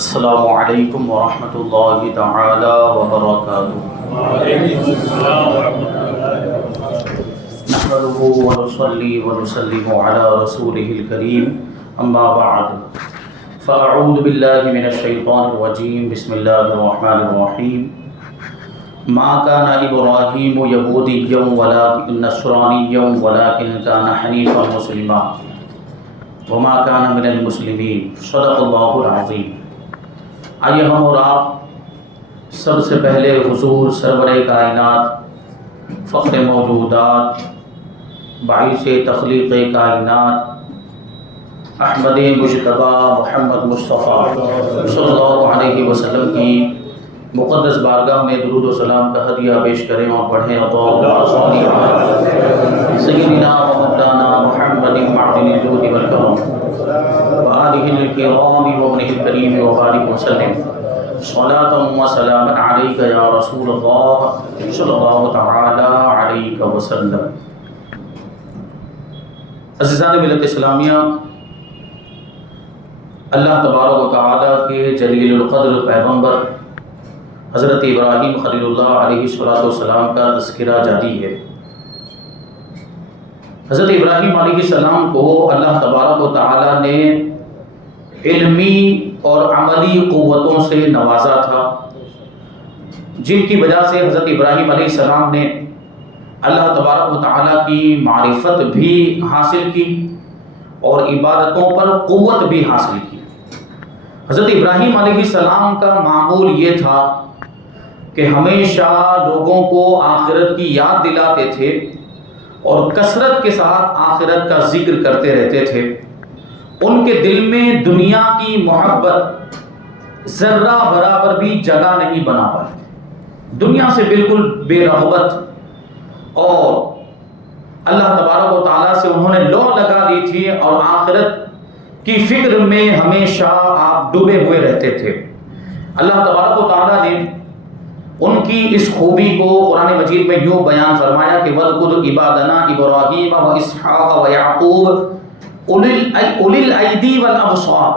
السلام علیکم ورحمۃ اللہ تعالی وبرکاتہ۔ وعلیکم السلام ورحمۃ اللہ وبرکاتہ۔ نحمده ونصلي ونسلم على رسوله الكريم اما بعد فاعوذ باللہ من الشیطان الرجیم بسم اللہ الرحمن الرحیم۔ ما كان ابراہیم یہودیا ولا نصرانیا ولکن كان حنیفا مسلما وما كان من المسلمین۔ صدق اللہ العظیم۔ آئیے ہم اور آپ سب سے پہلے حضور سرور کائنات، فخر موجودات، باعث تخلیق کائنات، احمد مجتبی محمد مصطفیٰ صلی اللہ علیہ وسلم کی مقدس بارگاہ میں درود و سلام کا ہدیہ پیش کریں اور پڑھیں اللہم صلی علی سیدنا و مولانا محمد معدن الجود والکرم وآلہ الکرام وابنہ الکریم وبارک وسلم صلاۃ و سلاما علیک یا رسول اللہ صلی اللہ تعالی علیہ وسلم۔ عزیزان ملت اسلامیہ، اللہ تبارک و تعالی کے جلیل القدر پیغمبر حضرت ابراہیم خلیل اللہ علیہ السلام کا تذکرہ جاری ہے۔ حضرت ابراہیم علیہ السلام کو اللہ تبارک و تعالی نے علمی اور عملی قوتوں سے نوازا تھا، جن کی وجہ سے حضرت ابراہیم علیہ السلام نے اللہ تبارک و تعالی کی معرفت بھی حاصل کی اور عبادتوں پر قوت بھی حاصل کی۔ حضرت ابراہیم علیہ السلام کا معمول یہ تھا کہ ہمیشہ لوگوں کو آخرت کی یاد دلاتے تھے اور کثرت کے ساتھ آخرت کا ذکر کرتے رہتے تھے۔ ان کے دل میں دنیا کی محبت ذرہ برابر بھی جگہ نہیں بنا پائی، دنیا سے بالکل بے رغبت، اور اللہ تبارک و تعالیٰ سے انہوں نے لو لگا لی تھی اور آخرت کی فکر میں ہمیشہ آپ ڈوبے ہوئے رہتے تھے۔ اللہ تبارک و تعالیٰ نے ان کی اس خوبی کو قرآن مجید میں یوں بیان فرمایا کہ وَاذْكُرْ عِبَادَنَا إِبْرَاهِيمَ وَإِسْحَاقَ وَيَعْقُوبَ أُولِي الْأَيْدِي وَالْأَبْصَارِ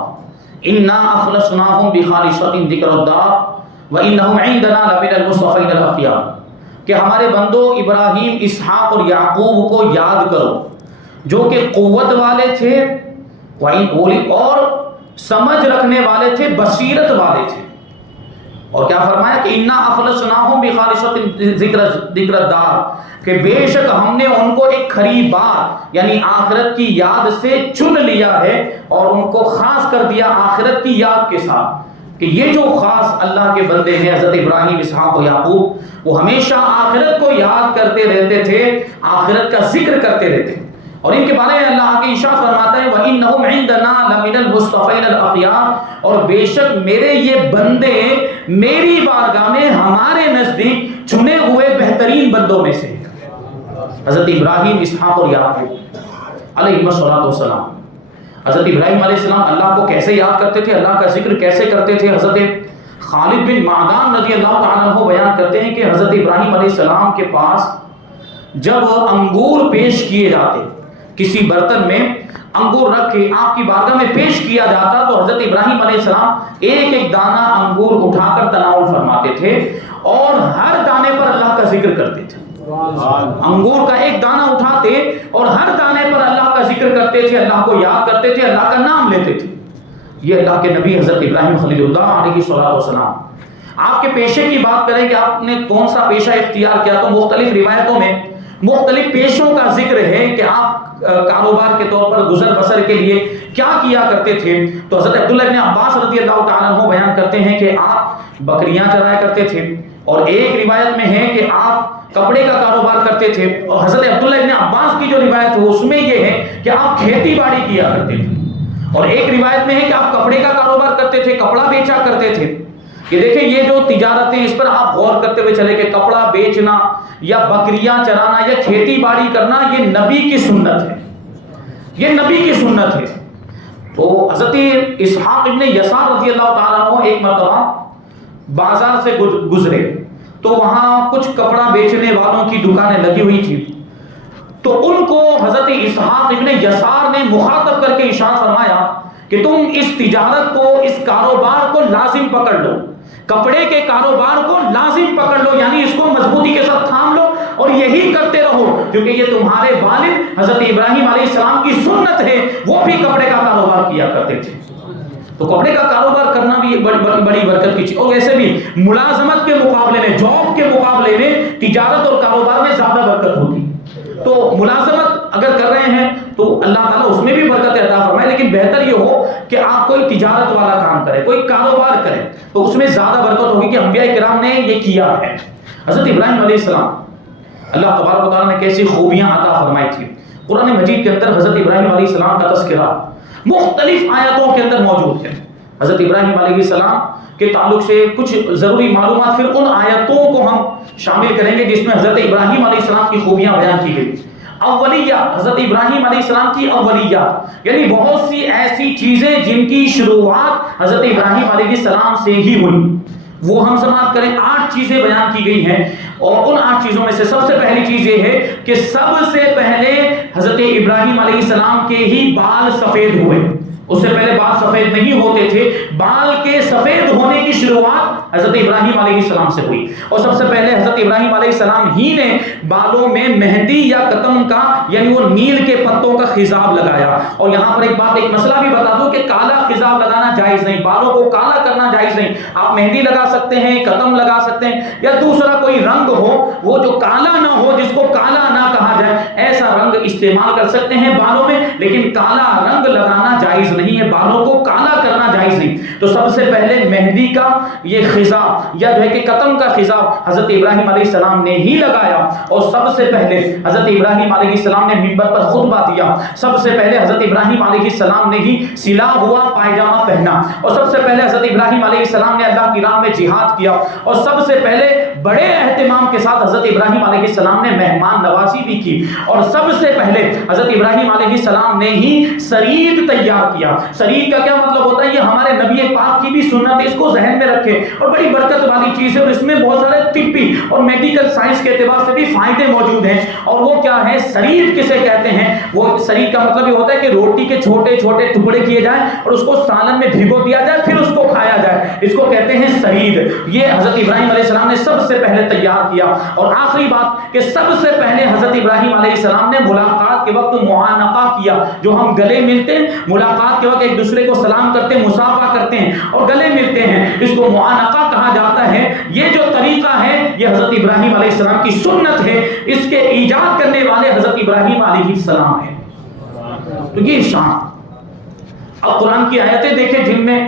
إِنَّا أَخْلَصْنَاهُمْ بِخَالِصَةٍ ذِكْرَى الدَّارِ وَإِنَّهُمْ عِندَنَا لَمِنَ الْمُصْطَفَيْنَ الْأَخْيَارِ، کہ ہمارے بندوں ابراہیم، اسحاق اور یعقوب کو یاد کرو جو کہ قوت والے تھے اور سمجھ رکھنے والے تھے، بصیرت والے تھے۔ اور کیا فرمایا کہ اِنَّا أَخْلَصْنَاهُمْ بِخَالِصَةٍ ذِكْرَى الدَّارِ، کہ بے شک ہم نے ان کو ایک کھری بات یعنی آخرت کی یاد سے چن لیا ہے اور ان کو خاص کر دیا آخرت کی یاد کے ساتھ، کہ یہ جو خاص اللہ کے بندے ہیں حضرت ابراہیم، اسحاق و یعقوب، وہ ہمیشہ آخرت کو یاد کرتے رہتے تھے، آخرت کا ذکر کرتے رہتے۔ اور ان کے بارے میں اللہ آگے ارشاد فرماتا ہے وَإِنَّهُمْ عِندَنَا لَمِنَ الْمُصْطَفَيْنَ الْأَخْيَارِ، اور بے شک میرے یہ بندے میری بارگاہ میں ہمارے نزدیک چنے ہوئے بہترین بندوں میں سے۔ حضرت ابراہیم، اسحاق اور یعقوب علیہ السلام، حضرت ابراہیم علیہ السلام اللہ کو کیسے یاد کرتے تھے، اللہ کا ذکر کیسے کرتے تھے۔ حضرت خالد بن معدان رضی اللہ تعالیٰ عنہ بیان کرتے ہیں کہ حضرت ابراہیم علیہ السلام کے پاس جب انگور پیش کیے جاتے، کسی برتن میں انگور رکھ کے آپ کی بارگاہ میں پیش کیا جاتا، تو حضرت ابراہیم علیہ السلام ایک ایک دانہ انگور اٹھا کر تناول فرماتے تھے اور ہر دانے پر اللہ کا ذکر کرتے تھے۔ انگور کا ایک دانہ اٹھاتے اور ہر دانے پر اللہ کا ذکر کرتے تھے، اللہ کو یاد کرتے تھے، اللہ کا نام لیتے تھے۔ یہ اللہ کے نبی حضرت ابراہیم خلیل اللہ علیہ السلام۔ آپ کے پیشے کی بات کریں کہ آپ نے کون سا پیشہ اختیار کیا، تو مختلف روایتوں میں مختلف پیشوں کا ذکر ہے کہ آپ کاروبار کے طور پر گزر بسر کے لیے کیا کیا کرتے تھے۔ تو حضرت عبداللہ ابن عباس رضی اللہ تعالیٰ عنہ بیان کرتے ہیں کہ آپ بکریاں چرایا کرتے تھے، اور ایک روایت میں ہے کہ آپ کپڑے کا کاروبار کرتے تھے، اور حضرت عبداللہ ابن عباس کی جو روایت ہے اس میں یہ ہے کہ آپ کھیتی باڑی کیا کرتے تھے، اور ایک روایت میں ہے کہ آپ کپڑے کا کاروبار کرتے تھے، کپڑا بیچا کرتے تھے۔ کہ دیکھیں یہ جو تجارتیں، اس پر آپ غور کرتے ہوئے چلے کہ کپڑا بیچنا یا بکریاں چرانا یا کھیتی باڑی کرنا یہ نبی کی سنت ہے، یہ نبی کی سنت ہے۔ تو حضرت اسحاق ابن یسار رضی اللہ تعالیٰ عنہ ایک مرتبہ بازار سے گزرے تو وہاں کچھ کپڑا بیچنے والوں کی دکانیں لگی ہوئی تھی، تو ان کو حضرت اسحاق ابن یسار نے مخاطب کر کے ارشاد فرمایا کہ تم اس تجارت کو، اس کاروبار کو لازم پکڑ لو، کپڑے کے کاروبار کو لازم پکڑ لو، یعنی اس کو مضبوطی کے ساتھ تھام لو اور یہی کرتے رہو، کیونکہ یہ تمہارے والد حضرت ابراہیم علیہ السلام کی سنت ہے، وہ بھی کپڑے کا کاروبار کیا کرتے تھے۔ تو کپڑے کا کاروبار کرنا بھی ایک بڑی برکت کی چیز، اور ایسے بھی ملازمت کے مقابلے میں، جاب کے مقابلے میں تجارت اور کاروبار میں زیادہ برکت ہوتی۔ تو ملازمت اگر کر رہے ہیں تو اللہ تعالیٰ اس میں بھی برکت عطا فرمائے، لیکن بہتر یہ ہو کہ آپ کوئی تجارت والا کام کریں، کوئی کاروبار کریں، تو اس میں زیادہ برکت ہوگی کہ انبیاء کرام نے یہ کیا ہے۔ حضرت ابراہیم علیہ السلام، اللہ تبارک و تعالیٰ نے کیسی خوبیاں عطا فرمائی تھی۔ قرآن مجید کے اندر حضرت ابراہیم علیہ السلام کا تذکرہ مختلف آیتوں کے اندر موجود ہے۔ حضرت ابراہیم علیہ السلام کے تعلق سے کچھ ضروری معلومات پھر ان آیتوں کو ہم شامل کریں گے جس میں حضرت ابراہیم علیہ السلام کی خوبیاں بیان کی گئی۔ اولیات، حضرت ابراہیم علیہ السلام کی اولیات، یعنی بہت سی ایسی چیزیں جن کی شروعات حضرت ابراہیم علیہ السلام سے ہی ہوئی، وہ ہم سماعت کریں۔ 8 چیزیں بیان کی گئی ہیں، اور ان 8 چیزوں میں سے سب سے پہلی چیز یہ ہے کہ سب سے پہلے حضرت ابراہیم علیہ السلام کے ہی بال سفید ہوئے۔ اس سے پہلے بال سفید نہیں ہوتے تھے، بال کے سفید ہونے کی شروعات حضرت ابراہیم علیہ السلام سے ہوئی، اور سب سے پہلے حضرت ابراہیم علیہ السلام ہی نے بالوں میں مہندی یا کتم کا، یعنی وہ نیل کے پتوں کا خضاب لگایا۔ اور یہاں پر ایک مسئلہ بھی بتا دوں کہ کالا خضاب لگانا جائز نہیں، بالوں کو کالا کرنا جائز نہیں۔ آپ مہندی لگا سکتے ہیں، کتم لگا سکتے ہیں، یا دوسرا کوئی رنگ ہو وہ جو کالا نہ ہو، جس کو کالا نہ کہا جائے، ایسا رنگ استعمال کر سکتے ہیں بالوں میں، لیکن کالا رنگ لگانا جائز نہیں ہے، بالوں کو کالا کرنا جائز نہیں۔ تو سب سے پہلے مہندی کا یہ خضاب یا جو ہے کہ قتم کا خضاب حضرت ابراہیم علیہ السلام نے ہی لگایا، اور سب سے پہلے حضرت ابراہیم علیہ السلام نے منبر پر خطبہ دیا، سب سے پہلے حضرت ابراہیم علیہ السلام نے ہی سلا ہوا پائجامہ پہنا، اور سب سے پہلے حضرت ابراہیم علیہ السلام نے اللہ کی راہ میں جہاد کیا، اور سب سے پہلے بڑے اہتمام کے ساتھ حضرت ابراہیم علیہ السلام نے مہمان نوازی بھی کی، اور سب سے پہلے حضرت ابراہیم علیہ السلام نے ہی سرید تیار کیا۔ سرید کا کیا مطلب ہوتا ہے؟ یہ ہمارے نبی پاک کی بھی سنت ہے، اس کو ذہن میں رکھیں، اور بڑی برکت والی چیز ہے، اور اس میں بہت سارے طبی اور میڈیکل سائنس کے اعتبار سے بھی فائدے موجود ہیں۔ اور وہ کیا ہے؟ سرید کسے کہتے ہیں؟ وہ سرید کا مطلب یہ ہوتا ہے کہ روٹی کے چھوٹے چھوٹے ٹکڑے کیے جائیں اور اس کو سالن میں بھگو دیا جائے، پھر اس کو کھایا جائے، اس کو کہتے ہیں سرید۔ یہ حضرت ابراہیم علیہ السلام نے سب سے پہلے تیار کیا۔ اور آخری بات کہ سب سے پہلے حضرت ابراہیم علیہ السلام نے ملاقات کے وقت معانقہ کیا، جو ہم گلے ملتے ہیں ملاقات کے وقت ایک دوسرے کو سلام کرتے ہیں، مصافحہ کرتے ہیں اور گلے ملتے ہیں، اس کو معانقہ کہا جاتا ہے۔ یہ جو طریقہ ہے یہ حضرت ابراہیم علیہ السلام کی سنت ہے، اس کے ایجاد کرنے والے حضرت ابراہیم علیہ السلام ہیں۔ تو یہ شان۔ اب قرآن کی آیتیں دیکھیں جن میں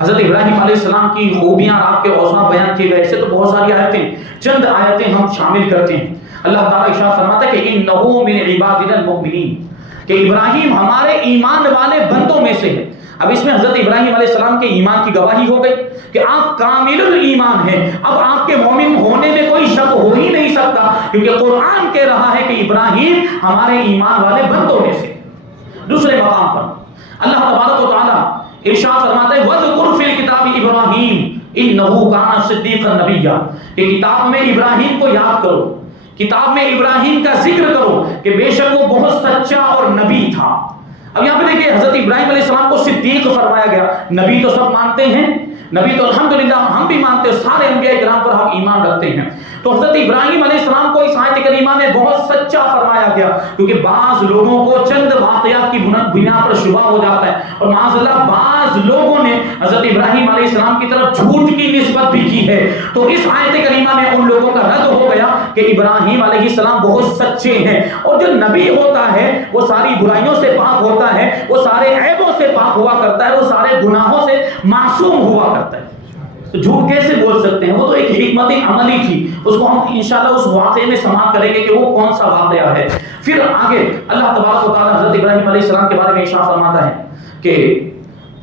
حضرت ابراہیم علیہ السلام کی خوبیاں، آپ کے اوصاف بیان کیے گئے، ایسے تو بہت ساری آیتیں، چند آیتیں ہم شامل کرتے ہیں۔ اللہ تعالیٰ ارشاد فرماتا ہے کہ انہ من عبادنا المؤمنین، کہ ابراہیم ہمارے ایمان والے بندوں میں سے ہے۔ اب اس میں حضرت ابراہیم علیہ السلام کے ایمان کی گواہی ہو گئی کہ آپ کامل الایمان ہیں، اب آپ کے مومن ہونے میں کوئی شک ہو ہی نہیں سکتا، کیونکہ قرآن کہہ رہا ہے کہ ابراہیم ہمارے ایمان والے بندوں میں سے۔ دوسرے مقام پر اللہ تبارک و تعالیٰ ارشاد فرماتا ہے وَذْكُرْ فِي الْكِتَابِ إِبْرَاهِيمَ إِنَّهُ كَانَ صِدِّيقًا نَبِيًّا، کہ کتاب میں ابراہیم کو یاد کرو، کتاب میں ابراہیم کا ذکر کرو کہ بے شک وہ بہت سچا اور نبی تھا۔ اب یہاں پہ دیکھیں حضرت ابراہیم علیہ السلام کو صدیق فرمایا گیا۔ نبی تو سب مانتے ہیں، نبی تو الحمدللہ ہم بھی مانتے ہیں، سارے انبیاء کرام پر ہم ایمان رکھتے ہیں، تو حضرت ابراہیم علیہ السلام کو اس آیت کریمہ میں بہت سچا فرمایا گیا، کیونکہ بعض لوگوں کو چند واقعات کی بنا پر شبہ ہو جاتا ہے، اور معاذ اللہ بعض لوگوں نے حضرت ابراہیم علیہ السلام کی طرف جھوٹ کی نسبت بھی کی ہے، تو اس آیت کریمہ میں ان لوگوں کا رد ہو گیا کہ ابراہیم علیہ السلام بہت سچے ہیں، اور جو نبی ہوتا ہے وہ ساری برائیوں سے پاک ہوتا ہے، وہ سارے عیبوں سے پاک ہوا کرتا ہے، وہ سارے گناہوں سے معصوم ہوا کرتا ہے۔ تو جھوٹ کیسے بول سکتے ہیں؟ وہ تو ایک حکمت عملی تھی، اس کو ہم انشاءاللہ اس واقعے میں سماعت کریں گے کہ وہ کون سا واقعہ ہے۔ پھر آگے اللہ تبارک و تعالیٰ حضرت ابراہیم علیہ السلام کے بارے میں ارشاد فرماتا ہے کہ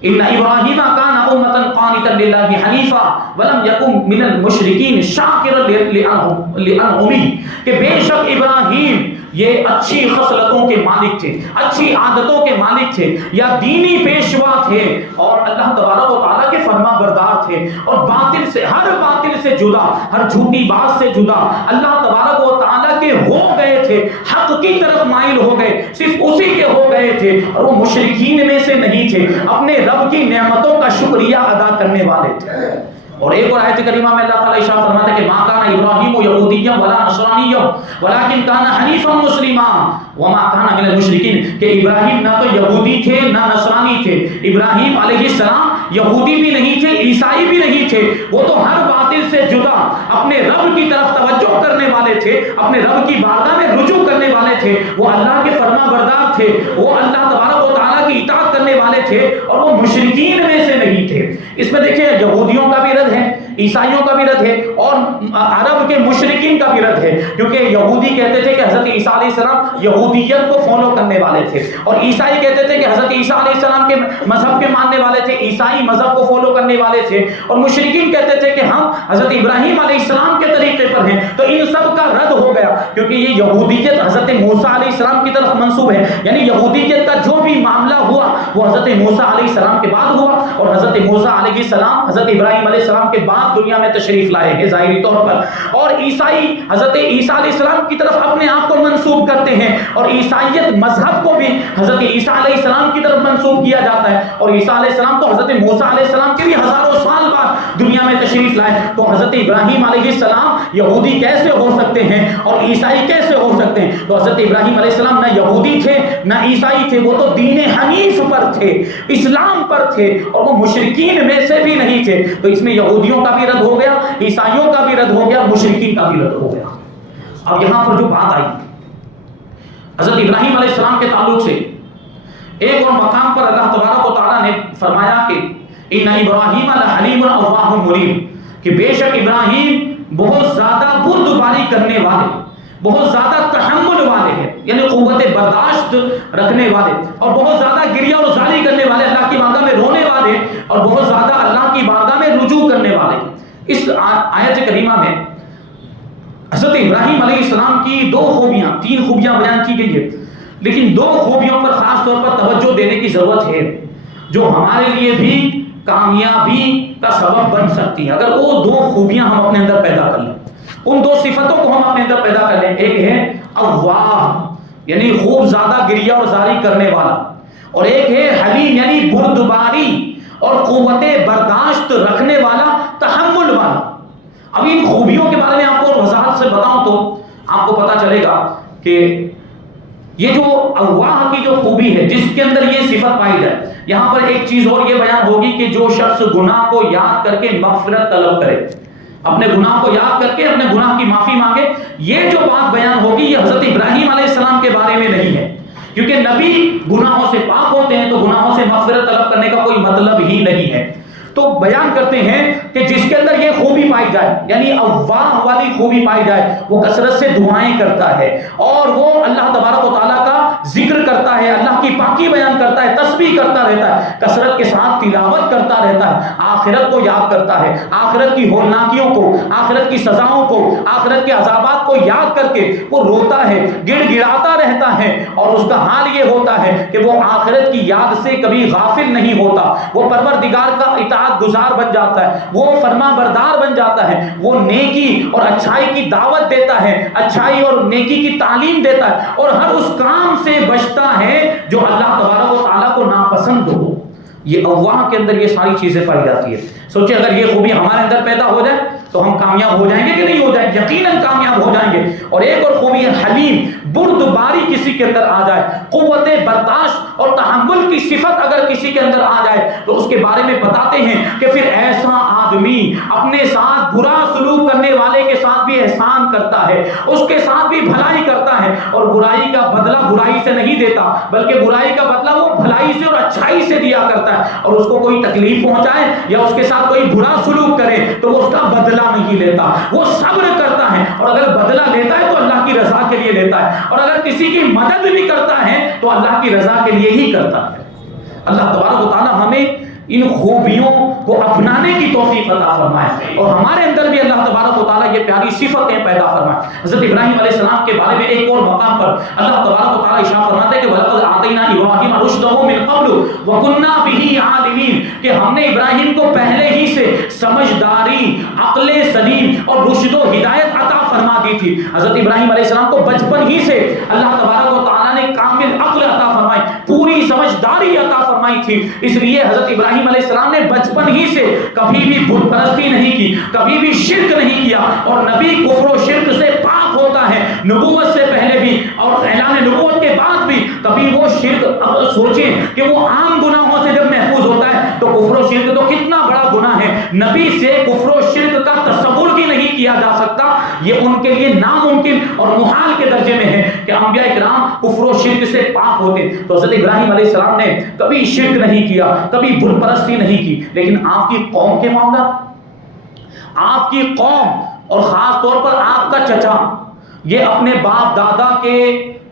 ان ابراہیم کان امۃ قانتا للہ حنیفا ولم یکن من المشرکین شاکرا لانعمہ، کہ بے شک ابراہیم یہ اچھی خصلتوں کے مالک تھے، اچھی عادتوں کے مالک تھے، یا دینی پیشوا تھے، اور اللہ تبارک و تعالیٰ کے فرما بردار تھے، اور باطل سے، ہر باطل سے جدا، ہر جھوٹی بات سے جدا، اللہ تبارک تبارک و تعالیٰ کے ہو گئے تھے، حق کی طرف مائل ہو گئے، صرف اسی کے ہو گئے تھے، اور وہ مشرکین میں سے نہیں تھے، اپنے رب کی نعمتوں کا شکریہ ادا کرنے والے تھے۔ اور ایک اور آیت کریمہ میں اللہ تعالیٰ ارشاد فرماتا ہے کہ ما کان ابراہیم یہودیا ولا نصرانیا ولکن کان حنیفا مسلما وما کان من المشرکین، کہ ابراہیم نہ تو یہودی تھے نہ نصرانی تھے، ابراہیم علیہ السلام یہودی بھی نہیں تھے، عیسائی بھی نہیں تھے، وہ تو ہر باطل سے جدا اپنے رب کی طرف توجہ کرنے والے تھے، اپنے رب کی بارگاہ میں رجوع کرنے والے تھے، وہ اللہ کے فرما بردار تھے، وہ اللہ تبارک و تعالیٰ کی اطاعت کرنے والے تھے، اور وہ مشرکین میں سے نہیں تھے۔ اس میں دیکھیں یہودیوں کا بھی رد ہے، عیسائیوں کا بھی رد ہے، اور عرب کے مشرکین کا بھی رد ہے، کیونکہ یہودی کہتے تھے کہ حضرت عیسیٰ علیہ السلام یہودیت کو فالو کرنے والے تھے، اور عیسائی کہتے تھے کہ حضرت عیسیٰ علیہ السلام کے مذہب کے ماننے والے تھے، عیسائی مذہب کو فالو کرنے والے تھے، اور مشرکین کہتے تھے کہ ہم حضرت ابراہیم علیہ السلام کے طریقے پر ہیں۔ تو ان سب کا رد ہو گیا، کیونکہ یہ یہودیت حضرت موسیٰ علیہ السلام کی طرف منسوب ہے، یعنی یہودیت کا جو بھی معاملہ ہوا وہ حضرت موسیٰ علیہ السلام کے بعد ہوا، اور حضرت موسیٰ علیہ السلام حضرت ابراہیم علیہ السلام کے بعد دنیا میں تشریف لائے ہیں ظاہری طور پر، اور عیسائی حضرت عیسیٰ علیہ السلام کی طرف اپنے آپ کو منسوب کرتے ہیں، اور عیسائیت مذہب کو بھی حضرت عیسیٰ علیہ السلام کی طرف منسوب کیا جاتا ہے، اور عیسیٰ علیہ السلام تو حضرت موسیٰ علیہ السلام کے بھی ہزاروں سال بعد دنیا میں تشریف لائے، تو حضرت ابراہیم علیہ السلام یہودی کیسے ہو سکتے ہیں اور عیسائی کیسے ہو سکتے ہیں؟ تو حضرت ابراہیم علیہ السلام نہ یہودی تھے نہ عیسائی تھے، وہ تو دین حنیف پر تھے، اسلام پر تھے، اور وہ مشرکین میں سے بھی نہیں تھے۔ تو اس میں یہودیوں کا بھی رد ہو گیا، عیسائیوں کا بھی رد ہو گیا، مشرکین کا بھی رد ہو گیا۔ اب یہاں پر جو بات آئی حضرت ابراہیم علیہ السلام کے تعلق سے، ایک اور مقام پر اللہ تبارک و تعالیٰ نے فرمایا کہ ان ابراہیم لحلیم اوّاہ منیب، کہ بے شک ابراہیم بہت زیادہ بردباری کرنے والے، بہت زیادہ تحمل والے ہیں، یعنی قوت برداشت رکھنے والے، اور بہت زیادہ گریہ اور زاری کرنے والے، اللہ کی بارگاہ میں رونے والے، اور بہت زیادہ اللہ کی بارگاہ میں رجوع کرنے والے۔ اس آیت کریمہ میں حضرت ابراہیم علیہ السلام کی دو خوبیاں، تین خوبیاں بیان کی گئی ہے، لیکن دو خوبیوں پر خاص طور پر توجہ دینے کی ضرورت ہے جو ہمارے لیے بھی کامیابی کا سبب بن سکتی ہے، اگر وہ دو خوبیاں ہم اپنے اندر پیدا کر لیں، ان دو صفتوں کو ہم اپنے اندر پیدا کر لیں۔ ایک ہے اواہ، یعنی خوب زیادہ گریہ اور زاری کرنے والا، اور ایک ہے حلیم، یعنی بردباری اور قوت برداشت رکھنے والا، تحمل والا۔ اب ان خوبیوں کے بارے میں آپ کو وضاحت سے بتاؤں تو آپ کو پتا چلے گا کہ یہ جو اواہ کی جو خوبی ہے، جس کے اندر یہ صفت پائی جائے، یہاں پر ایک چیز اور یہ بیان ہوگی کہ جو شخص گناہ کو یاد کر کے مغفرت طلب کرے، اپنے گناہ کو یاد کر کے اپنے گناہ کی معافی مانگے، یہ جو بات بیان ہوگی یہ حضرت ابراہیم علیہ السلام کے بارے میں نہیں ہے، کیونکہ نبی گناہوں سے پاک ہوتے ہیں، تو گناہوں سے مغفرت طلب کرنے کا کوئی مطلب ہی نہیں ہے۔ تو بیان کرتے ہیں کہ جس کے اندر یہ خوبی پائی جائے، یعنی اواہ والی خوبی پائی جائے، وہ کثرت سے دعائیں کرتا ہے، اور وہ اللہ تبارک و تعالیٰ کا ذکر کرتا ہے، اللہ کی پاکی بیان کرتا ہے، تسبیح کرتا رہتا ہے، کثرت کے ساتھ تلاوت کرتا رہتا ہے، آخرت کو یاد کرتا ہے، آخرت کی ہولناکیوں کو، آخرت کی سزاؤں کو، آخرت کے عذابات کو یاد کر کے وہ روتا ہے، گڑ گڑاتا رہتا ہے، اور اس کا حال یہ ہوتا ہے کہ وہ آخرت کی یاد سے کبھی غافل نہیں ہوتا، وہ پروردگار کا اطاعت گزار بن جاتا ہے، وہ فرما بردار بن جاتا ہے، وہ نیکی اور اچھائی کی دعوت دیتا ہے، اچھائی اور نیکی کی تعلیم دیتا ہے، اور ہر اس کام سے بچتا ہے جو اللہ تبارک و تعالیٰ کو ناپسند ہو۔ یہ اواہ کے اندر یہ ساری چیزیں پائی جاتی ہے۔ سوچیں اگر یہ خوبی ہمارے اندر پیدا ہو جائے تو ہم کامیاب ہو جائیں گے کہ نہیں ہو جائیں گے؟ یقیناً کامیاب ہو جائیں گے۔ اور ایک اور خوبی ہے حلیم، بردباری کسی کے اندر آ جائے، قوت برداشت اور تحمل کی صفت اگر کسی کے اندر آ جائے تو اس کے بارے میں بتاتے ہیں کہ پھر ایسا آدمی اپنے ساتھ برا سلوک کرنے والے کے ساتھ بھی احسان کرتا ہے، اس کے ساتھ بھی بھلائی کرتا ہے، اور برائی کا بدلہ برائی سے نہیں دیتا بلکہ برائی کا بدلہ وہ بھلائی سے اور اچھائی سے دیا کرتا ہے، اور اس کو کوئی تکلیف پہنچائے یا اس کے ساتھ کوئی برا سلوک کرے تو وہ اس کا بدلہ نہیں لیتا، وہ صبر کرتا ہے، اور اگر بدلہ لیتا ہے تو اللہ کی رضا کے لیے لیتا ہے، اور اگر کسی کی مدد بھی کرتا ہے تو اللہ کی رضا کے لیے ہی کرتا ہے۔ اللہ تبارک و تعالی ہمیں ان خوبیوں کو اپنانے کی توفیق عطا فرمائے، اور ہمارے اندر بھی اللہ تبارک و تعالی یہ پیاری صفتیں پیدا فرمائے۔ حضرت ابراہیم علیہ السلام کے بارے میں ایک اور مقام پر اللہ تبارک و تعالی ارشاد فرماتے ہیں کہ وَلَقَدْ آتَيْنَا إِبْرَاهِيمَ رُشْدَهُ مِنْ قَبْلُ وَكُنَّا بِهِ عَالِمِينَ، کہ ہم نے ابراہیم کو پہلے ہی سے سمجھداری، عقل سلیم اور رشد و ہدایت عطا فرما دی تھی. حضرت ابراہیم علیہ السلام کو بچپن ہی سے اللہ تبارک و تعالیٰ نے کامل عقل عطا فرمائی, پوری سمجھداری عطا فرمائی تھی. اس لیے حضرت ابراہیم علیہ السلام نے بچپن ہی سے کبھی بھی بت پرستی نہیں کی, کبھی بھی شرک نہیں کیا, اور نبی کفر و شرک سے پاک ہوتا ہے. نبوت سے پہلے بھی اور اعلان نبوت کے بعد بھی کبھی وہ شرک, سوچیں کہ وہ عام گناہوں سے جب محفوظ ہوتا ہے تو کفر و شرک تو کتنا بڑا گناہ ہے. نبی سے کفر و شرک کا تصور بھی نہیں کیا جا سکتا, یہ ان کے لیے ناممکن اور محال کے درجے میں ہے کہ انبیاء کرام کفر و شرک سے پاک ہوتے. تو حضرت ابراہیم علیہ السلام نے کبھی شرک نہیں کیا, کبھی بت پرستی نہیں کی. لیکن آپ کی قوم کے معاملات, آپ کی قوم اور خاص طور پر آپ کا چچا, یہ اپنے باپ دادا کے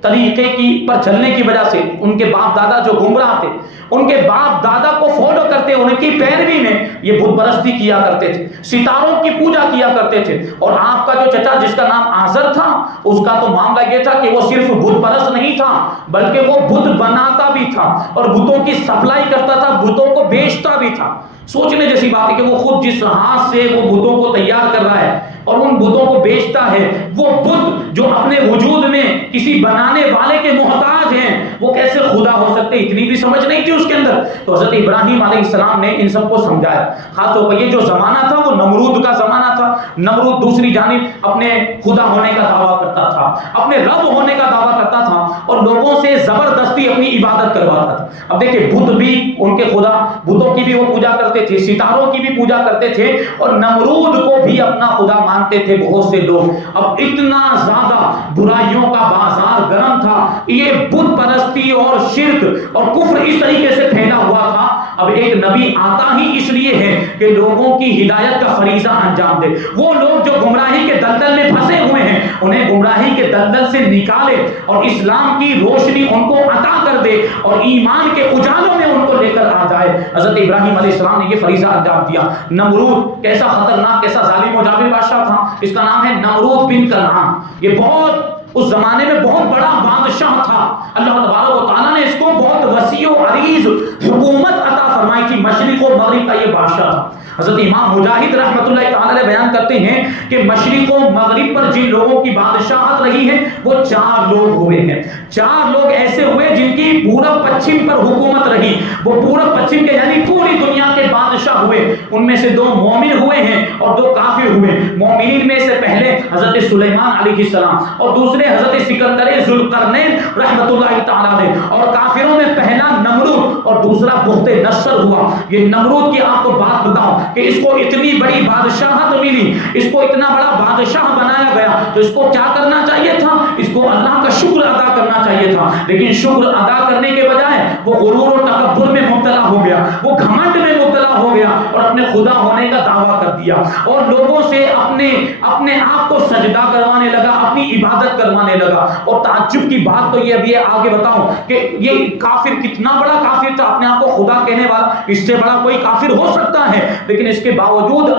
طریقے کی پر چلنے کی وجہ سے, ان کے باپ دادا جو گمراہ تھے, ان کے باپ دادا کو فالو کرتے, ان کی پیروی میں یہ بت پرستی کیا کرتے تھے, ستاروں کی پوجا کیا کرتے تھے. اور آپ کا جو چچا جس کا نام آزر تھا, اس کا تو معاملہ یہ تھا کہ وہ صرف بت پرست نہیں تھا بلکہ وہ بت بناتا بھی تھا اور بتوں کی سپلائی کرتا تھا, بتوں کو بیچتا بھی تھا. سوچنے جیسی بات ہے کہ وہ خود جس ہاتھ سے وہ بتوں کو تیار کر رہا ہے اور ان بتوں کو بیچتا ہے, وہ بت جو اپنے وجود میں کسی بنانے والے کے محتاج ہیں, وہ کیسے خدا ہو سکتے؟ اتنی بھی سمجھ نہیں تھی اس کے اندر. تو حضرت ابراہیم علیہ السلام نے ان سب کو سمجھایا. خاص طور پر یہ جو زمانہ تھا وہ نمرود کا زمانہ تھا. نمرود دوسری جانب اپنے خدا ہونے کا دعویٰ کرتا تھا, اپنے رب ہونے کا دعویٰ کرتا تھا اور لوگوں سے زبردستی اپنی عبادت کرواتا تھا. اب دیکھیں, بت بھی ان کے خدا, بتوں کی بھی وہ پوجا کرتے تھے, ستاروں کی بھی پوجا کرتے تھے, اور نمرود کو بھی اپنا خدا مانتے تھے بہت سے لوگ. اب اتنا زیادہ برائیوں کا بازار گرم تھا, یہ بت پرستی اور شرک اور کفر اس طریقے سے پھیلا ہوا تھا. اب ایک نبی آتا ہی اس لیے ہے کہ لوگوں کی ہدایت کا فریضہ انجام دے. وہ لوگ جو گمراہی کے دلدل میں پھنسے ہوئے ہیں, انہیں گمراہی کے دلدل سے نکالے اور اسلام کی روشنی ان کو عطا کر دے اور ایمان کے اجالوں میں ان کو لے کر آ جائے. حضرت ابراہیم علیہ السلام نے یہ فریضہ انجام دیا. نمرود کیسا خطرناک, کیسا ظالم و جابر بادشاہ تھا, اس کا نام ہے نمرود بن کنعان. یہ بہت اس زمانے میں بہت بڑا بادشاہ تھا. اللہ تبارک و تعالیٰ نے اس کو بہت وسیع و عریض حکومت عطا فرمائی تھی. مشرق و مغرب کا یہ بادشاہ تھا. حضرت امام مجاہد رحمۃ اللہ تعالی علیہ بیان کرتے ہیں کہ مشرق و مغرب پر جن لوگوں کی بادشاہت رہی ہے وہ 4 لوگ ہوئے ہیں. 4 لوگ ایسے ہوئے جن کی پورب پچھم پر حکومت رہی. وہ پورب پچھم کے یعنی پوری دنیا کے بادشاہ ہوئے. ان میں سے 2 مومن ہوئے ہیں اور 2 کافر ہوئے. مومنین میں سے پہلے حضرت سلیمان علیہ السلام اور دوسرے حضرت سکندر ذوالقرنین رحمۃ اللہ تعالی علیہ, اور کافروں میں پہلا نمرود اور دوسرا بخت نصر ہوا. یہ نمرود کی آپ کو بات بتاؤں کہ اس کو اتنی بڑی بادشاہت ملی, اس کو اتنا بڑا بادشاہ بنایا گیا, تو اس کو کیا کرنا چاہیے تھا؟ اس کو اللہ کا شکر ادا کرنا چاہیے تھا. لیکن شکر ادا کرنے کے بجائے وہ غرور و تکبر میں مبتلا ہو گیا, وہ گھمنڈ میں مبتلا ہو گیا اور اپنے خدا ہونے کا دعویٰ کر دیا اور لوگوں سے اپنے آپ کو سجدہ کروانے لگا, اپنی عبادت کروانے لگا. اور تعجب کی بات تو یہ ابھی آگے بتاؤں کہ یہ کافر کتنا بڑا کافر تھا, اپنے آپ کو خدا کہنے والا, اس سے بڑا کوئی کافر ہو سکتا ہے. لیکن اس کے باوجود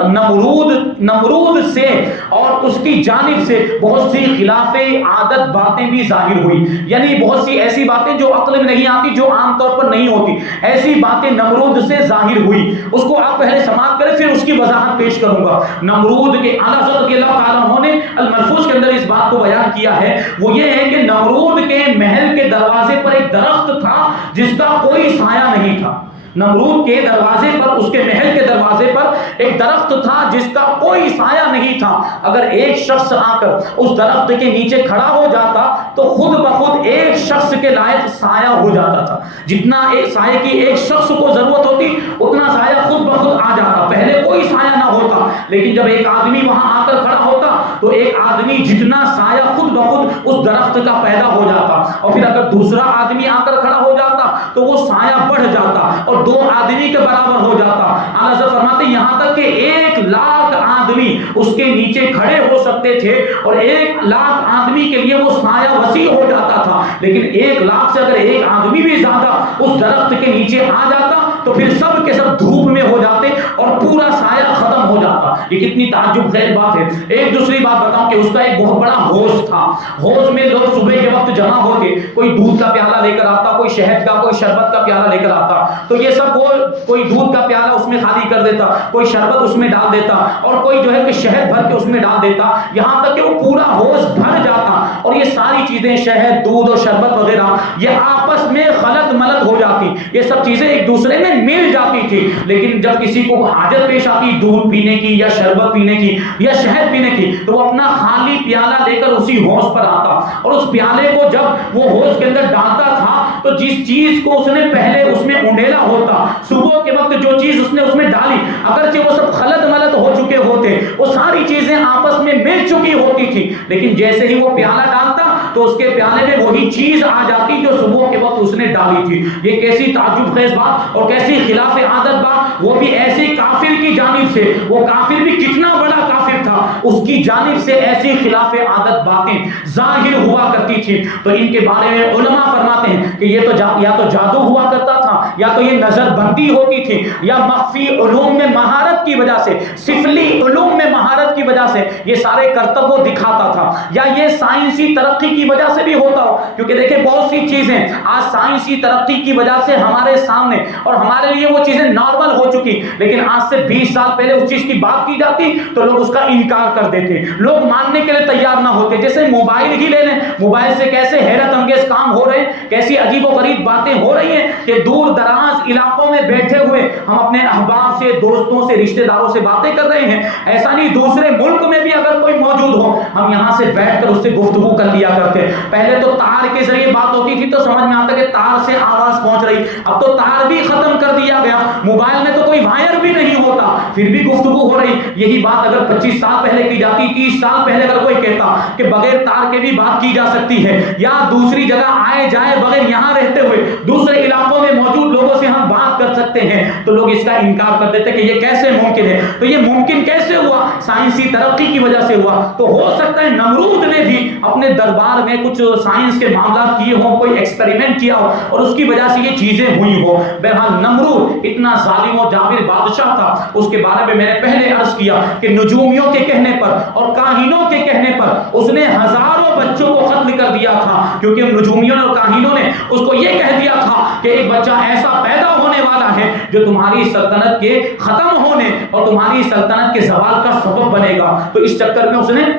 نمرود سے اور اس کی جانب سے بہت سی خلاف عادت باتیں بھی ظاہر ہوئی. یعنی بہت سی ایسی باتیں جو عقل میں نہیں آتی, جو عام طور پر نہیں ہوتی, ایسی باتیں نمرود سے ظاہر ہوئی. اس کو آپ پہلے سماعت کریں, پھر اس کی وضاحت پیش کروں گا. نمرود کے اعلیٰ حضرت رضی اللہ تعالیٰ عنہ نے الملفوظ کے اندر اس بات کو بیان کیا ہے. وہ یہ ہے کہ نمرود کے محل کے دروازے پر ایک درخت تھا جس کا کوئی سایہ نہیں تھا. نمرود کے دروازے پر, اس کے محل کے دروازے پر ایک درخت تھا جس کا کوئی سایہ نہیں تھا. اگر ایک شخص آ کر اس درخت کے نیچے کھڑا ہو جاتا تو خود بخود ایک شخص کے لائق سایہ ہو جاتا تھا. جتنا ایک سایہ کی ایک شخص کو ضرورت ہوتی اتنا سایہ خود بخود آ جاتا. پہلے کوئی سایہ نہ ہوتا, لیکن جب ایک آدمی وہاں آ کر کھڑا ہوتا تو ایک آدمی جتنا سایہ خود بخود اس درخت کا پیدا ہو جاتا. اور پھر اگر دوسرا آدمی آ کر کھڑا ہو جاتا تو وہ سایہ بڑھ جاتا اور 2 آدمی کے برابر ہو جاتا. اعلیٰ حضرت فرماتے ہیں یہاں تک کہ 1,00,000 آدمی اس کے نیچے کھڑے ہو سکتے تھے اور 1,00,000 آدمی کے لیے وہ سایہ وسیع ہو جاتا تھا. لیکن 1,00,000 سے اگر ایک آدمی بھی زیادہ اس درخت کے نیچے آ جاتا تو پھر سب کے سب دھوپ میں ہو جاتے اور پورا سایہ ختم ہو جاتا. یہ کتنی تعجب خیز بات ہے. ایک دوسری بات بتاؤں کہ اس کا ایک بہت بڑا حوض تھا. حوض میں لوگ صبح کے وقت جمع ہوتے, کوئی دودھ کا پیالہ لے کر آتا, کوئی شہد کا, کوئی شربت کا پیالہ لے کر آتا. تو یہ سب وہ کوئی دودھ کا پیالہ اس میں خالی کر دیتا, کوئی شربت اس میں ڈال دیتا, اور کوئی جو ہے کہ شہد بھر کے اس میں ڈال دیتا, یہاں تک کہ وہ پورا حوض بھر جاتا. اور یہ ساری چیزیں شہد, دودھ اور شربت وغیرہ یہ آپس میں خلط ملط ہو جاتی. یہ سب چیزیں ایک دوسرے میں مل جاتی تھی. لیکن جب کسی کو حاجت پیش آتی دودھ پینے کی یا شربت پینے کی یا شہد پینے کی, تو وہ اپنا خالی پیالہ لے کر اسی حوض پر آتا, اور اس پیالے کو جب وہ حوض کے اندر ڈالتا تھا تو جس چیز کو اس نے پہلے اس میں انڈیلا ہوتا, صبح کے وقت جو چیز اس نے اس میں ڈالی, اگرچہ وہ سب خلط ملط ہو چکے ہوتے, وہ ساری چیزیں آپس میں مل چکی ہوتی تھی, لیکن جیسے ہی وہ پیالہ ڈالتا تو اس کے پیالے میں وہی چیز آ جاتی جو صبح کے وقت اس نے ڈالی تھی. یہ کیسی تعجب خیز بات اور کیسی خلاف عادت بات, وہ بھی ایسی کافر کی جانب سے. وہ کافر بھی کتنا بڑا کافر تھا, اس کی جانب سے ایسی خلاف عادت باتیں ظاہر ہوا کرتی تھی. تو ان کے بارے میں علماء فرماتے ہیں کہ یہ تو یا تو جادو ہوا کرتا تھا, یا تو یہ نظر بندی ہوتی تھی, یا مخفی علوم میں مہارت کی وجہ سے, سفلی علوم میں مہارت کی وجہ سے یہ سارے کرتب وہ دکھاتا تھا, یا یہ سائنسی ترقی کی وجہ سے بھی ہوتا ہو. کیونکہ دیکھیں بہت سی چیزیں آج سائنسی ترقی کی وجہ سے ہمارے سامنے اور ہمارے لیے وہ چیزیں نارمل ہو چکی, لیکن آج سے 20 سال پہلے اس چیز کی بات کی جاتی تو لوگ اس کا انکار کر دیتے, لوگ ماننے کے لیے تیار نہ ہوتے. جیسے موبائل ہی لے لیں, موبائل سے کیسے حیرت انگیز کام ہو رہے ہیں, کیسی عجیب و غریب باتیں ہو رہی ہیں کہ دور دراز علاقوں میں بیٹھے ہوئے ہم اپنے احباب سے, دوستوں سے, رشتہ داروں سے باتیں کر رہے ہیں. ایسا نہیں, دوسرے ملک میں بھی اگر کوئی موجود ہو ہم یہاں سے بیٹھ کر اس سے گفتگو کر لیا کرتے. پہلے تو تار کے ذریعے بات ہوتی تھی تو سمجھ میں آتا کہ تار سے آواز پہنچ رہی, اب تو تار بھی ختم کر دیا گیا, موبائل میں تو کوئی وائر بھی نہیں ہوتا, پھر بھی گفتگو ہو رہی. یہی بات اگر 25 سال پہلے کی جاتی, 30 سال پہلے اگر کوئی کہتا کہ بغیر تار کے بھی بات کی جا سکتی ہے, یا دوسری جگہ آئے جائے بغیر یہاں رہتے ہوئے دوسرے علاقوں میں موجود لوگوں سے ہم بات کر سکتے ہیں, تو لوگ اس کا انکار کر دیتے کہ یہ کیسے ممکن ہے. تو یہ ممکن کیسے ہوا, سائنسی ترقی کی وجہ سے ہوا. تو ہو سکتا ہے نمرود نے بھی اپنے دربار میں کچھ سائنس کے معاملات کیے ہوں, کوئی ایکسپیریمنٹ کیا ہو اور اس کی وجہ سے یہ چیزیں ہوئی ہو. بہرحال نمرود اتنا ظالم و جابر بادشاہ تھا, اس کے بارے میں نے پہلے عرض کیا کہ نجومیوں کے کہنے پر اور کاہنوں کے کہنے پر اس نے ہزاروں بچوں کو قتل کر دیا تھا, کیونکہ نجومیوں اور کاہنوں نے اس کو یہ کہہ دیا تھا کہ ایک بچہ ایسا پیدا ہونے والا ہے جو تمہاری سلطنت کے ختم ہونے اور تمہاری سلطنت کے زوال کا سبب بنے گا. تو اس چکر میں اس نے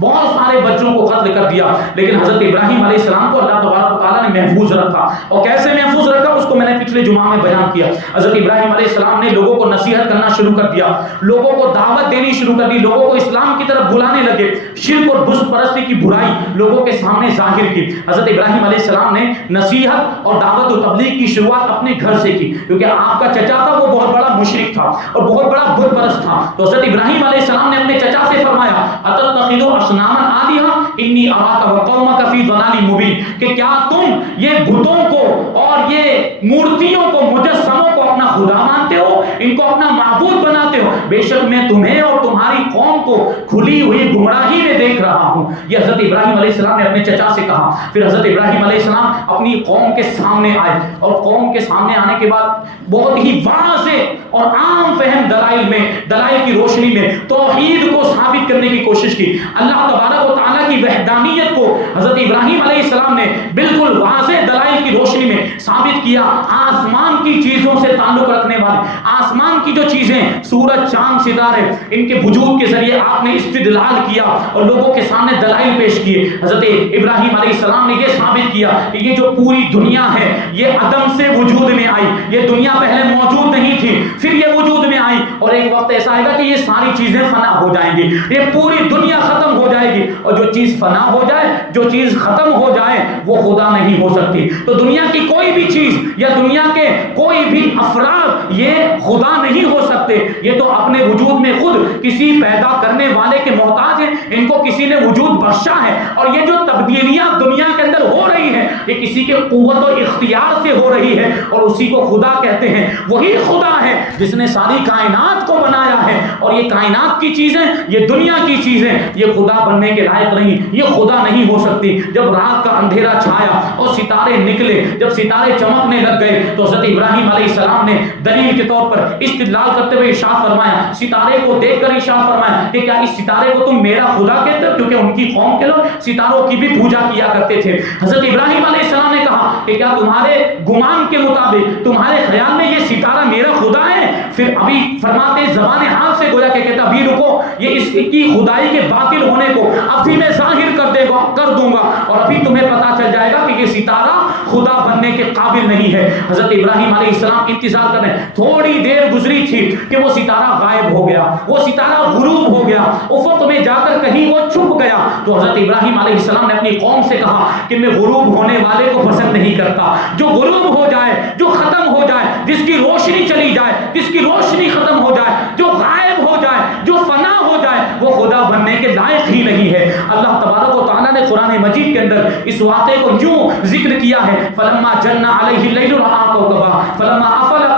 بہت سارے بچوں کو قتل کر دیا. لیکن حضرت ابراہیم علیہ السلام کو اللہ تبارک و تعالیٰ نے محفوظ رکھا, اور کیسے محفوظ رکھا اس کو میں نے پچھلے جمعہ میں بیان کیا. حضرت ابراہیم علیہ السلام نے لوگوں کو نصیحت کرنا شروع کر دیا, لوگوں کو دعوت دینی شروع کر دی, لوگوں کو اسلام کی طرف بلانے لگے, شرک اور بت پرستی کی برائی لوگوں کے سامنے ظاہر کی. حضرت ابراہیم علیہ السلام نے نصیحت اور دعوت و تبلیغ کی شروعات اپنے گھر سے کی, کیونکہ آپ کا چچا تھا وہ بہت بڑا مشرک تھا اور بہت بڑا بت پرست تھا. تو حضرت ابراہیم علیہ السلام نے اپنے چچا سے فرمایا اتتخذوا اصناما آلیہۃ انی اراک وقومک فی ضلال مبین, کہ کیا تم یہ بتوں کو اور یہ مورتیوں کو, مجسموں کو اپنا خدا مانتے ہو, ان کو اپنا معبود بناتے ہو؟ بے شک میں تمہیں اور تمہاری قوم کو کھلی ہوئی گمراہی میں دیکھ رہا ہوں. یہ حضرت ابراہیم علیہ السلام نے اپنے چچا سے کہا. پھر حضرت ابراہیم علیہ السلام اپنی قوم کے سامنے آئے, اور قوم کے سامنے آنے کے بعد بہت ہی واضح اور عام فہم دلائل کی روشنی میں توحید کو ثابت کرنے کی کوشش کی. اللہ تبارک و تعالیٰ کی وحدانیت کو حضرت ابراہیم علیہ السلام نے بالکل واضح دلائل کی روشنی میں ثابت کیا. آسمان کی چیزوں سے تعلق رکھنے والے, آسمان کی جو چیزیں سورج, چاند, ستارے, ان کے وجود کے ذریعے آپ نے استدلال کیا اور لوگوں کے سامنے دلائل پیش کیے. حضرت ابراہیم علیہ السلام نے یہ ثابت کیا کہ یہ جو پوری دنیا ہے یہ عدم سے وجود میں آئی, یہ دنیا پہلے موجود نہیں تھی, پھر یہ وجود میں آئی, اور ایک وقت ایسا آئے گا کہ یہ ساری چیزیں فنا ہو جائیں گی, یہ پوری دنیا ختم ہو جائے گی, اور جو چیز فنا ہو جائے, جو چیز ختم ہو جائے وہ خدا نہیں ہو سکتی. تو دنیا کی کوئی بھی چیز یا دنیا کے کوئی بھی افراد یہ خدا نہیں ہو سکتے, یہ تو اپنے وجود میں خود کسی پیدا کرنے والے کے محتاج ہیں, ان کو کسی نے وجود بخشا ہے, اور یہ جو تبدیلیاں دنیا کے اندر ہو رہی ہیں یہ کسی کے قوت و اختیار سے ہو رہی ہے, اور اسی کو خدا کہتے ہیں. وہی خدا ہے جس نے ساری کائنات کو بنایا ہے, اور یہ کائنات کی چیزیں، یہ دنیا کی چیزیں، یہ خدا بننے کے لائق نہیں، یہ خدا نہیں ہو سکتی۔ جب رات کا اندھیرا چھایا اور ستارے نکلے، جب ستارے چمکنے لگ گئے تو حضرت ابراہیم علیہ السلام نے دلیل کے طور پر استدلال کرتے ہوئے ارشاد فرمایا، ستارے کو دیکھ کر ارشاد فرمایا کہ کیا اس ستارے کو تم میرا خدا کہتے ہو؟ کیونکہ ان کی قوم کے لوگ ستاروں کی بھی پوجا کیا کرتے تھے۔ حضرت ابراہیم علیہ السلام نے کہا کہ کیا تمہارے گمان کے مطابق، تمہارے خیال میں یہ ستارہ میرا خدا ہے؟ پھر ابھی فرماتے زبان حال سے گویا کہ کہتا ابھی رکو، یہ اس کی خدائی کے باطل ہونے کو ابھی میں ظاہر کر دوں گا اور ابھی تمہیں پتا چل جائے گا کہ یہ ستارہ خدا بننے کے قابل نہیں ہے۔ حضرت ابراہیم علیہ السلام انتظار کر رہے ہیں، تھوڑی دیر گزری تھی کہ وہ ستارہ غائب ہو گیا، وہ ستارہ غروب ہو گیا، افق میں جا کر کہیں وہ چھپ گیا۔ تو حضرت ابراہیم علیہ السلام نے اپنی قوم سے کہا کہ میں غروب ہونے والے کو پسند نہیں کرتا، جو غروب ہو جائے، جو ختم ہو جائے، جس کی روشنی چلی جائے، جس کی روشنی ختم ہو جائے، جو غائب ہو جائے، جو فنا ہو جائے، وہ خدا بننے کے لائق ہی نہیں ہے۔ اللہ تبارک و تعالیٰ نے قرآن مجید کے اندر اس واقعے کو یوں ذکر کیا ہے، فلما جن علیہ اللیل رأى کوكبا فلما افل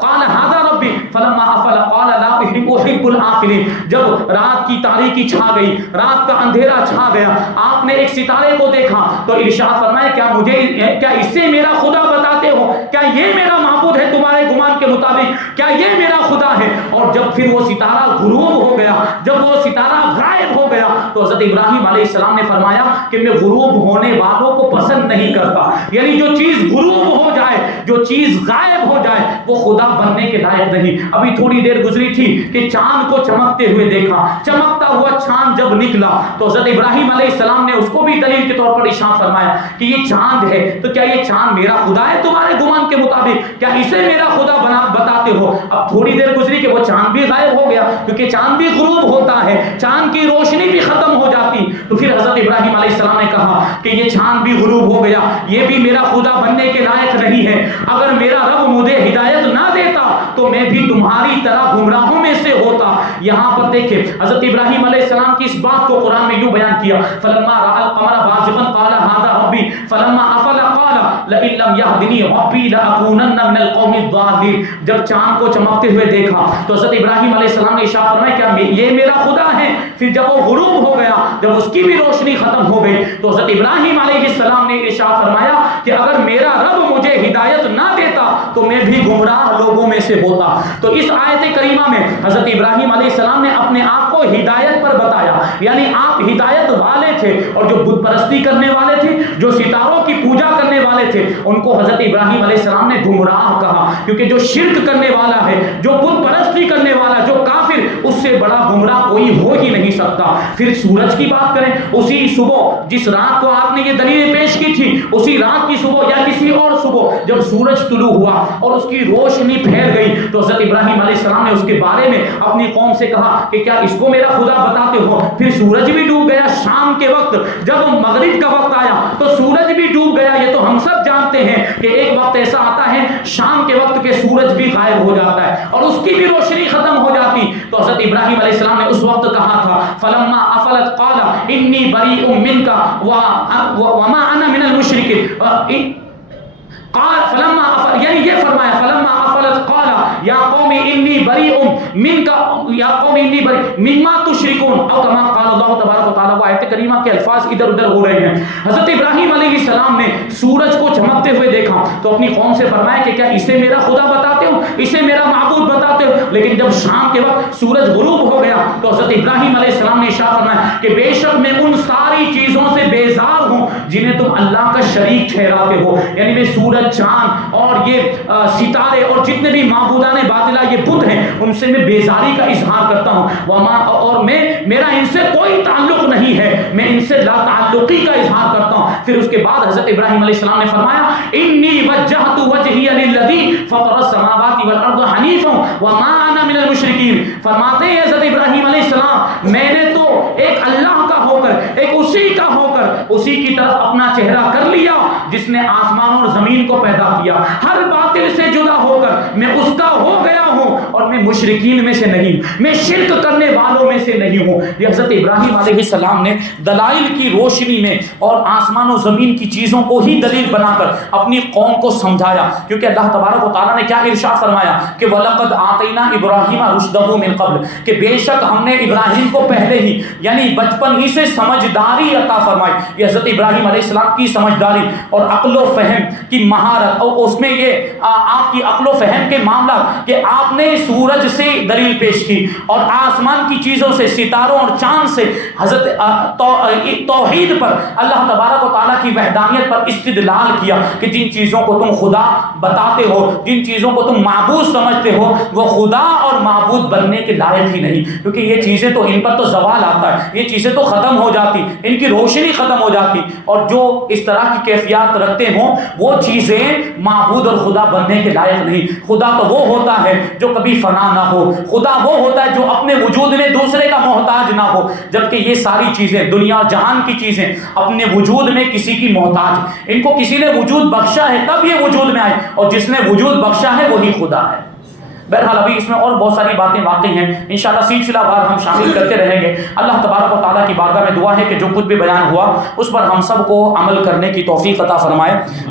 قال هذا ربی فلما افل قال لا احب الآفلین۔ جب رات کی تاریکی چھا گئی، رات کا اندھیرا چھا گیا، آپ نے ایک ستارے کو دیکھا تو ارشاد فرمایا کیا اس سے میرا خدا بتاتے ہو؟ کیا یہ میرا معبود ہے تمہارے گمان کے مطابق؟ کیا یہ میرا خدا ہے؟ اور جب پھر وہ ستارہ غروب ہو گیا، جب وہ ستارہ غائب ہو گیا تو حضرت ابراہیم علیہ السلام نے فرمایا کہ میں غروب ہونے والوں کو پسند نہیں کرتا، یعنی جو چیز غروب ہو جائے، جو چیز غائب ہو جائے، وہ خدا بننے کے لائق نہیں۔ ابھی تھوڑی دیر گزری تھی کہ چاند کو چمکتے ہوئے دیکھا، چمکتا ہوا چاند جب نکلا تو حضرت ابراہیم علیہ السلام نے اس کو بھی دلیل کے طور پر ارشاد فرمایا کہ یہ چاند ہے، تو کیا یہ چاند میرا خدا ہے تمہارے گمان کے مطابق؟ کیا اسے میرا خدا بتاتے ہو؟ اب تھوڑی دیر گزری کہ وہ چاند بھی غائب ہو گیا، کیونکہ چاند بھی غروب ہوتا ہے، چاند کی روشنی بھی ختم ہو جاتی۔ تو پھر حضرت ابراہیم علیہ السلام نے کہا کہ یہ چاند بھی غروب ہو گیا، یہ بھی میرا خدا بننے کے لائق نہیں ہے۔ اگر میرا رب مجھے ہدایت نہ دیتا تو میں بھی تمہاری طرح گمراہوں میں سے ہوتا۔ یہاں پر دیکھیں حضرت ابراہیم علیہ السلام کی اس بات کو قرآن میں یوں بیان کیا، فلما رأى القمر بازغا قال هذا ربی فلما افل قال لئن لم يهدنی ربی لأکونن من القوم الضالین۔ جب چاند کو چمکتے ہوئے دیکھا تو حضرت ابراہیم علیہ السلام نے ارشاد فرمایا کیا یہ میرا خدا ہے؟ پھر جب وہ غروب ہو گیا، جب اس کی بھی روشنی ختم ہو گئی تو حضرت ابراہیم علیہ السلام نے ارشاد فرمایا کہ اگر میرا رب مجھے ہدایت نہ دیتا تو میں بھی گمراہ لوگوں میں سے ہوتا۔ تو اس آیت کریمہ میں حضرت ابراہیم علیہ السلام نے اپنے آپ کو ہدایت پر بتایا، یعنی آپ ہدایت والے تھے، اور جو بت پرستی کرنے والے تھے، جو ستاروں کی پوجا کرنے والے تھے، ان کو حضرت ابراہیم علیہ السلام نے گمراہ کہا، کیونکہ جو شرک کرنے والا ہے، جو بت پرستی کرنے والا، جو کافر، اس سے بڑا گمراہ کوئی ہو ہی نہیں سکتا۔ پھر سورج کی بات کریں، اسی صبح جس رات کو آپ نے یہ دلیلیں پیش کی تھی، اسی رات کی صبح یا کسی اور صبح جب سورج طلوع ہوا اور اس کی روشنی پھیل گئی تو حضرت ابراہیم علیہ السلام نے اس کے بارے میں اپنی قوم سے کہا کہ کیا اس کو میرا خدا بتاتے ہو؟ پھر سورج بھی ڈوب گیا شام کے وقت، جب مغرب کا وقت آیا تو سورج بھی ڈوب گیا۔ یہ تو ہم سب جانتے ہیں کہ ایک وقت ایسا آتا ہے شام کے وقت کہ سورج بھی غائب ہو جاتا ہے اور اس کی بھی روشنی ختم ہو جاتی۔ تو حضرت ابراہیم علیہ السلام نے اس وقت کہا تھا فلما افلت قال انی بریء منک وما انا من المشرکین، قال فلما یعنی یہ فرمایا فلما افلت قال یا قوم انی بریء منک یا قوم انی بریء مما تشرکون، او کما قال اللہ تبارک و تعالی۔ وہ آیت کریمہ کے الفاظ ادھر ادھر ہو رہے ہیں۔ حضرت ابراہیم علیہ السلام نے سورج کو چمکتے ہوئے دیکھا تو اپنی قوم سے فرمایا کہ کیا اسے میرا خدا بتاتے ہو، اسے میرا معبود بتاتے ہو؟ لیکن جب شام کے وقت سورج غروب ہو گیا تو حضرت ابراہیم علیہ السلام نے ارشاد فرمایا کہ بے شک میں ان ساری چیزوں سے بیزار ہوں جنہیں تم اللہ کا شریک ٹھہراتے ہو، یعنی میں سورج، چاند اور یہ ستارے اور جتنے بھی معبودان باطلہ یہ بت ہیں ان سے میں بیزاری کا اظہار کرتا ہوں، اور میرا ان سے کوئی تعلق نہیں ہے، میں ان سے لا تعلقی کا اظہار کرتا ہوں۔ پھر اس کے بعد حضرت ابراہیم علیہ السلام نے فرمایا انی وجہت وجہی للذی فطر السماوات والارض حنیفا وما انا من المشرکین۔ فرماتے ہیں حضرت ابراہیم علیہ السلام میں نے تو ایک اللہ کا ہو کر، ایک اسی کا ہو کر، اسی کی کی طرف اپنا چہرہ کر لیا جس نے آسمان اور زمین کو پیدا کیا، ہر باطل سے جدا ہو کر میں اس کا ہو گیا ہوں اور میں مشرکین میں سے نہیں، میں شرک کرنے والوں میں سے نہیں ہوں۔ یہ حضرت ابراہیم علیہ السلام نے دلائل کی روشنی میں اور آسمان و زمین کی چیزوں کو ہی دلیل بنا کر اپنی قوم کو سمجھایا، کیونکہ اللہ تبارک و تعالیٰ نے کیا ارشاد فرمایا کہ وَلَقَدْ آتَيْنَا إِبْرَاهِيمَ رُشْدَهُ مِنْ قَبْلِ، کہ بے شک ہم نے ابراہیم کو پہلے ہی یعنی بچپن ہی سے سمجھداری عطا فرمائی۔ یہ حضرت ابراہیم علیہ السلام کی سمجھداری اور عقل و فہم کی مہارت، اور اس میں یہ آپ کی عقل و فہم کے معاملہ کہ آپ نے سورج سے دلیل پیش کی اور آسمان کی چیزوں سے، ستاروں اور چاند سے حضرت توحید پر، اللہ تبارک و تعالیٰ کی وحدانیت پر استدلال کیا کہ جن چیزوں کو تم خدا بتاتے ہو، جن چیزوں کو تم معبود سمجھتے ہو، وہ خدا اور معبود بننے کے لائق ہی نہیں، کیونکہ یہ چیزیں تو ان پر تو زوال آتا ہے، یہ چیزیں تو ختم ہو جاتی، ان کی روشنی ختم ہو جاتی، اور جو اس طرح کی کیفیات رکھتے ہوں وہ چیزیں معبود اور خدا بننے کے لائق نہیں۔ خدا تو وہ ہوتا ہے جو کبھی فنا نہ ہو، خدا وہ ہوتا ہے جو اپنے وجود میں دوسرے کا محتاج نہ ہو، جبکہ یہ ساری چیزیں، دنیا اور جہان کی چیزیں اپنے وجود میں کسی کی محتاج، ان کو کسی نے وجود بخشا ہے تب یہ وجود میں آئے، اور جس نے وجود بخشا ہے وہی خدا ہے۔ بہرحال ابھی اس میں اور بہت ساری باتیں واقع ہیں، انشاءاللہ سلسلہ وار ہم شامل کرتے رہیں گے۔ اللہ تبارک و تعالیٰ کی بارگاہ میں دعا ہے کہ جو کچھ بھی بیان ہوا اس پر ہم سب کو عمل کرنے کی توفیق عطا فرمائے۔